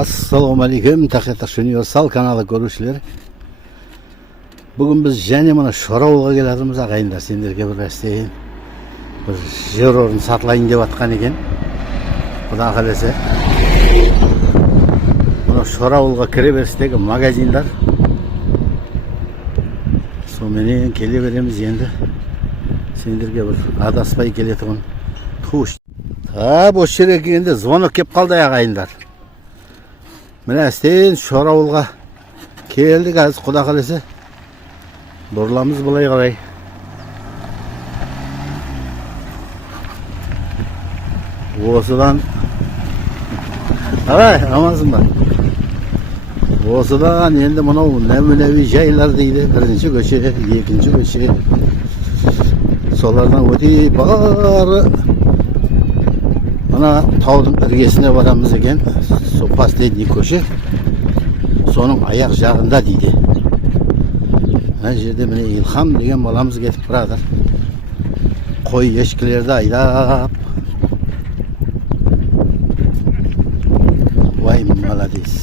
Assalomu alaykum, Taqiqat Universal kanali ko'ruvchilar. Bugun biz yana mana Shorovulga keladimiz aqaynlar. Senlarga bir astayin bir yer o'rin sotlayın deb atgan ekan. Xudo xolasa. Mana Shorovulga kiraversidagi magazinlar. So'menen kelaveramiz endi. Senlarga bir adaspay keladigan tush. Ha, bu yerga endi zvonok kelib qoldi aqaynlar. Mana astayin Shorovulga keldik, hozir Xudo xolasa. Burlamiz bulay qaray. Osıdan Ay, amazın var. Osıdan endi mana bu nevi joylar deydi. Birinchi ko'cha, ikkinchi ko'cha. Solardan o'tib bari mana tog'ning irgesine boramiz ekan. So последний ko'cha. So'ning oyoq jag'ida deydi. Her yerde mene İlham degan bolamız ketib turadi. Qo'y eshiklarda aylab. Vay malades.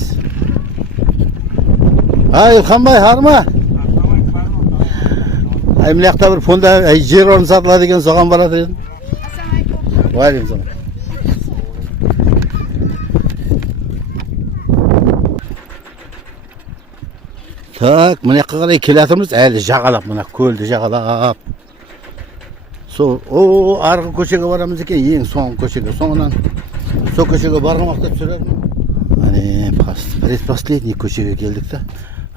Ha İlham bay harma. Ay mınaqta bir fonda yer o'rin sotiladi ekan, so'g'an boradi edim. Vay alaykum. Tak, mana yoqqa qaray kelayapmiz, hali jag'alab, mana ko'lni jag'alab. O arqa ko'chaga boramiz ekan, eng so'ng ko'chaga, so'ngdan so ko'chaga bormoqda tushiradi. Mana предпоследний ko'chaga keldik-da.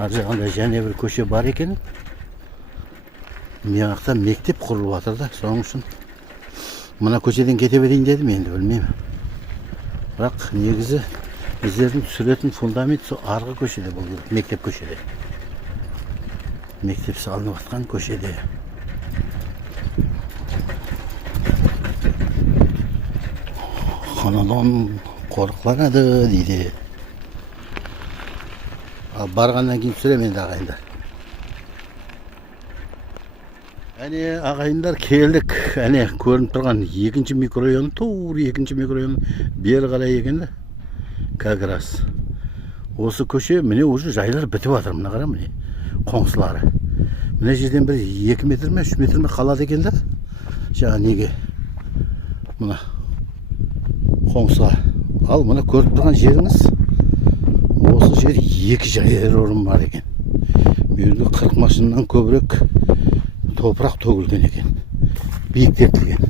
Arjag'anda yana bir ko'cha bor ekan. Bu yoqda mektep qurilib o'tirdi, so'ng uchun mana ko'chadan ketavering dedim, endi bilmayman. Biroq negizi bizlarning tushiradigan fundament shu arqa ko'chada bo'ldi, mektep ko'chada. Mektep salınıp atkan köşede. Xonadon qo'riqlanadi deydi. Bargandan keyin tushiram endi aqaynlar. Hani aqaynlar keldik. Hani ko'rinib turgan 2-chi mikrorayon, to'g'ri 2-chi mikrorayon beri qaray ekan-da. Как раз. Осы көше міне уже жайлар бітіп жатыр, мына қара міне. Қоңсылары. Мына жерден бір 2 метр ме 3 метр ме қалады екен да. Жаңа неге. Мына қоңсыға. Ал мына көріп тұрған жеріңіз. Осы жер 2 жайыр орын бар екен. Бұл жерде 40 машинадан көбірек топырақ төгілген екен. Биіктетілген.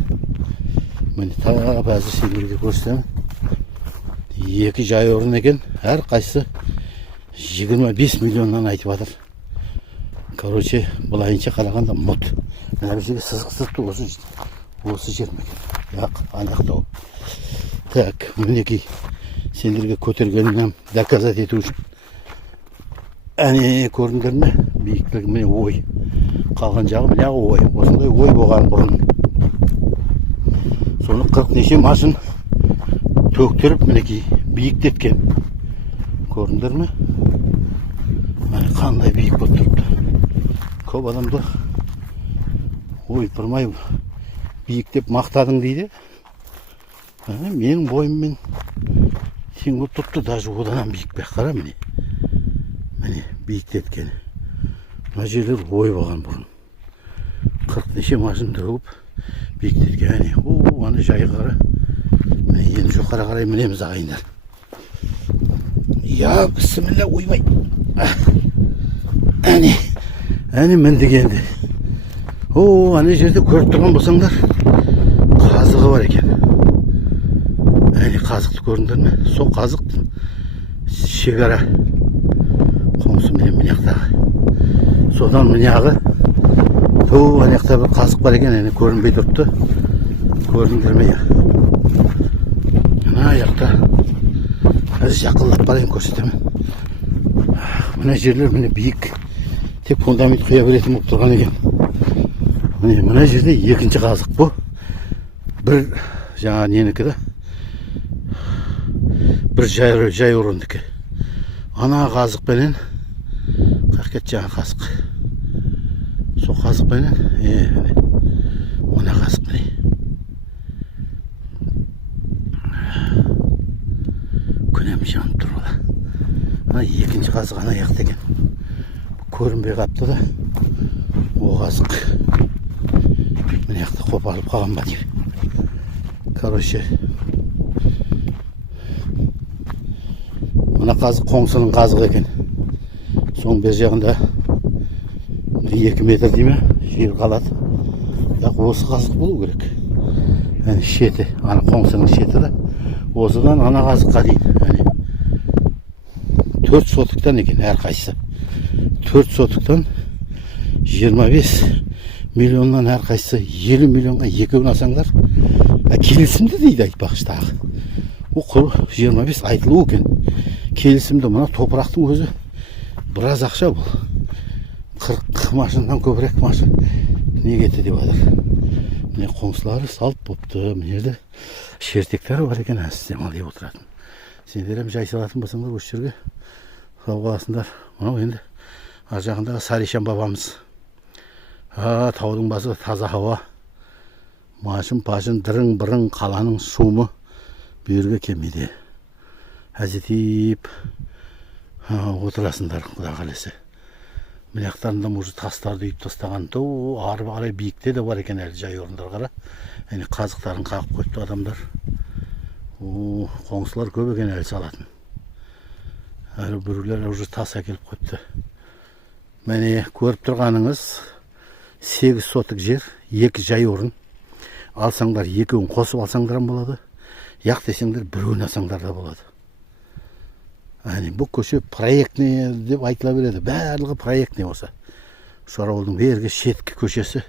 Міне тап әзір сендерге көрсетемін. 2 жай орын екен. Әр қайсысы 25 миллионнан айтып жатыр. Короче, былайынша қарағанда мұт. Мына бір жерге сызық сызықты осы жер ме екен? Яқ, анықтау. Так, мінекей сендерге көтергенімнен доказать ету үшін. Әне көрдіңдер ме? Биіктігі міне ой. Қалған жағы міне ой. Осындай ой болған бұрын. Соны 40 неше машин төктіріп мінекей биіктеткен. Көрдіңдер ме? Мәне қандай биік болып тұрыпты. Көп адамды ой тұрмай биіктеп мақтадың дейді. Менің бойыммен сен көп тұрыпты, даже одан биік бе. Қара міне. Міне биіктеткен. Мына жерлер ой болған бұрын. 40 неше машин төгіп биіктеткен. Аны жайға қара. Міне енді жоқара қарай мінеміз ағайындар. Ya bismillah uyvay. Әне міндік енді. Ана жерде көріп тұрған болсаңдар, қазығы бар екен. Әне қазықты көрдіңдер ме? Со қазық шекара. Қоңсы міне яқтағы. Содан міне ағы. Ана яқта бір қазық бар екен, әне көрінбей тұрыпты. Көрдіңдер ме? Ана яқта жақындап барайын көрсетемін. Мына жерлер міне биік. Тек фундамент құя беретін болып тұрған екен. Мына жерде 2-ші қазық бұл. Бір жаңа ненікі да. Бір жай орындыкі. Ана қазық бенен қақет жаңа қазық. Со қазық бенен мына қазық бенен. күнем жанып тұр бала. Ана екінші қазық ана яқты екен. Көрінбей қапты да. О қазық. Міне яқты қопарылып қалған ба дейм. Короче. Мына қазық қоңсының қазығы екен. Соның бер жағында 2 метр дейме жер қалады. Бірақ осы қазық болу керек. Әне шеті, ана қоңсының шеті да. Осыдан ана қазыққа дейін. 4 сотықтан екен әр қайсы. 4 сотықтан 25 миллионнан әр қайсы 50 миллионға екеуін алсаңдар. Келісімді дейді айтпақшы тағы. Ол құр 25 айтылу екен. Келісімді мына топырақтың өзі біраз ақша бұл. 40 машиннан көбірек машин не кетті деп жатыр. Міне қоңсылары салып бопты. Міне жерде шертектері бар екен, әстемал деп отыратын. Сендер жай салатын болсаңдар осы жерге салып қаласыңдар. Мынау енді ар жағындағы Саришан бабамыз. Таудың басы таза хауа. Машын-пашын, дырың-бырың, қаланың шумы берге келмейді. Әзетейіп отырасыңдар, құда қаласы. Мынаяқтарында мұжы тастарды үйіп тастаған. Ары қарай биікте де бар екен әлі жай орындар қара. Қазықтарын қағып қойыпты адамдар. Қоңсылар көп екен әлі салатын. Әрі бүрілер уже тас әкеліп қойыпты. Міне көріп тұрғаныңыз 8 сотық жер, 2 жай орын. Алсаңдар, екеуін қосып алсаңдар болады. Яқ десеңдер, біреуін алсаңдар да болады. Бұл көше проектный деп айтыла береді. Барлығы проектный осы. Шарауылдың бергі шеткі көшесі.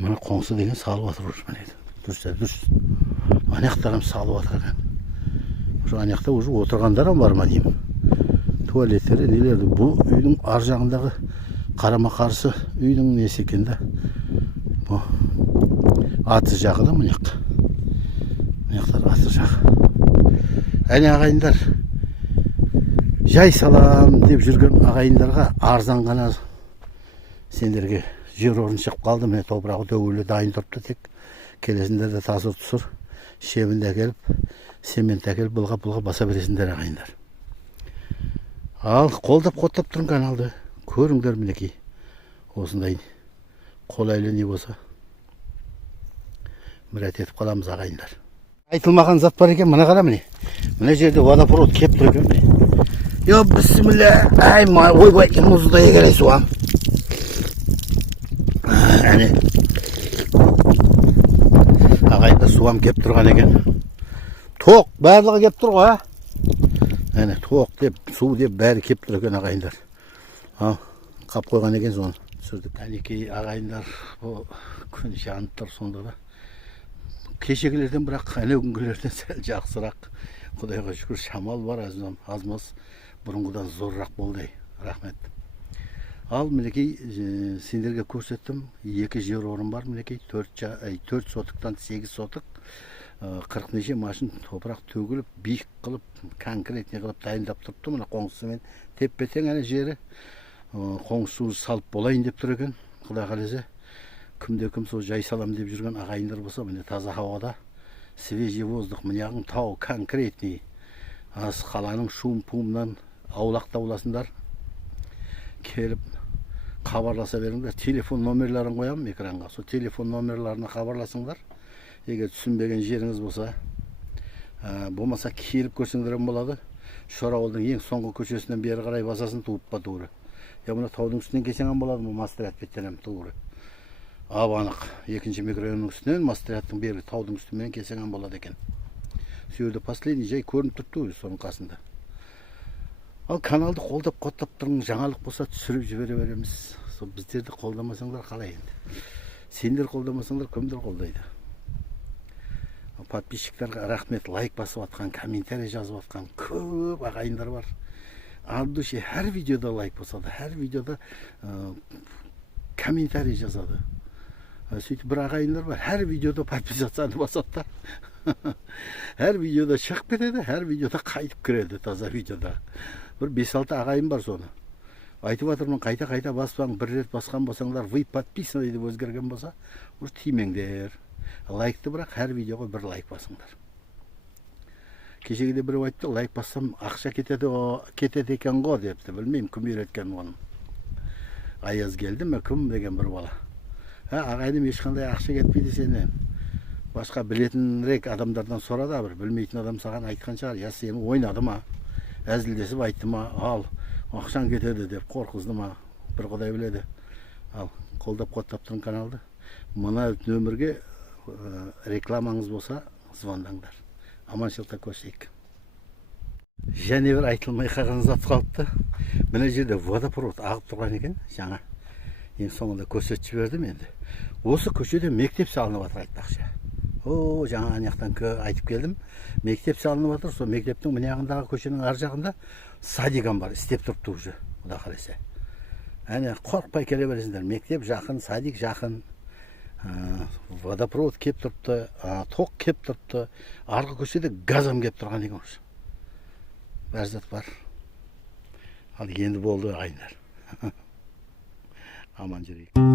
Мына қоңсы деген салып атыр уже. Дұрыс. Анаяқтарым салып атыр екен. Анаяқта уже отырғандарым бар ма деймін. Туалеттері нелерді. Бұл үйдің ар жағындағы қарама-қарсы үйдің несі екен да. Аты жағы да мұнаяқ. Мұнаяқтар аты жағы. Ағайындар. Жай салам деп жүрген ағайындарға арзан ғана сендерге жер орын шығып қалды. Міне топырағы төгілі дайын тұрыпты, тек келесіндерді тазыр тұсыр шебінді әкеліп, семент әкеліп бұлға баса бересіңдер ағайындар. Ал қолдап тұрын каналды көріңдер мінекей. Осындай қолайлы не болса мұрат етіп қаламыз ағайындар. Айтылмаған зат бар екен, мына қара міне. Мына жерде водопровод кеп тұр екен міне. Yo bismillah. Ay ойбай, мұздай егелей суам. Ағайында суам кеп тұрған екен. Тоқ, барлығы кеп тұр ғой. Тоқ деп, су деп бәрі кеп тұр екен ағайындар. Қап қойған екен соны. Сүрдік. Әнекей ағайындар, күн жанып тұр сонда да. Кешегілерден бірақ, күнгілерден сәл жақсырақ. Құдайға шүкір шамал бар, азмас. Бұрынғыдан зоррақ болды. Рахмет. Ал мінекей сендерге көрсеттім. 2 жер орын бар мінекей. 4 сотықтан 8 сотық. 40 неше машин топырақ төгіліп, биік қылып, конкретне қылып дайындап тұрыпты. Мына қоңсымен теппетең әне жері. Қоңсу салып болайын деп тұр екен. Құдай қаласа. Кімде-кім сол жай салам деп жүрген ағайындар болса, міне таза хауада, свежий воздух, мынаяғың тау конкретный. Қаланың шум-пумнан аулақта боласыңдар. Келіп хабарласа беріңдер. Телефон номерларын қоямын экранға. Сол телефон номерларына хабарласыңдар. Егер түсінбеген жеріңіз болса, болмаса келіп көрсеңдер болады. Шорауылдың ең соңғы көшесінен бері қарай басасын туып па туыры. Мына таудың үстінен кесеңен болады, Мастерат беттенем туыры. Анық, 2-ші микрорайонның үстінен Мастераттың бері таудың үстімен кесеңен болады екен. Сөйді последний жай көрініп тұрды соның қасында. Ал каналды қолдап тұрың, жаңалық болса түсіріп жібере береміз. Біздерді қолдамасаңдар қалай енді? Сендер қолдамасаңдар кімдер қолдайды? Подписчиктарға рахмет, лайк басып атқан, комментарий жазып атқан көп ағайындар бар. От души әр видеода лайк басады, әр видеода комментарий жазады. Сөйтіп бір ағайындар бар, әр видеода подписацияны басады. Әр видеода шығып кетеді, әр видеода қайтып кіреді, таза видеода. Бір 5-6 ағайын бар соны. Айтып атырмын, қайта баспаң, бір рет басқан болсаңдар, вы подписаны деп өзгерген болса, ұр тимеңдер. Лайкты бірақ әр видеоға бір лайк басыңдар. кешегіде біреу айтты, лайк бассам ақша кетеді екен ғой депті. Білмеймін, кім үйреткен оны. Аяз келді ме, кім деген бір бала. Ағайдым, ешқандай ақша кетпейді сенен. Басқа білетінірек адамдардан сұрады, бір білмейтін адам саған айтқан шығар. Я сені ойнады ма, әзілдесіп айтты ма, ал ақшаң кетеді деп қорқызды ма, бір құдай біледі. Ал қолдап қоттап тұрын каналды. Мына нөмірге рекламаңыз болса, звондаңдар. Аманшылықта көрсейік. Және бір айтылмай қалған зат қалыпты. Мына жерде водопровод ағып тұрған екен, жаңа. Ең соңында көрсетіп жібердім енді. Осы көшеде мектеп салынып жатыр айтпақшы. Жаңа анаяқтан айтып келдім. Мектеп салынып жатыр. Сол мектептің мына жағындағы көшенің ар жағында садигам бар, істеп тұрыпты уже. Құда қаласа. Әне қорықпай келе бересіңдер. Мектеп жақын, садик жақын. Водопровод кеп тұрыпты, тоқ кеп тұрыпты. Арғы көшеде газам кеп тұрған екен уже. Бәр зат бар. Ал енді болды ағайындар. Аман жүрейік.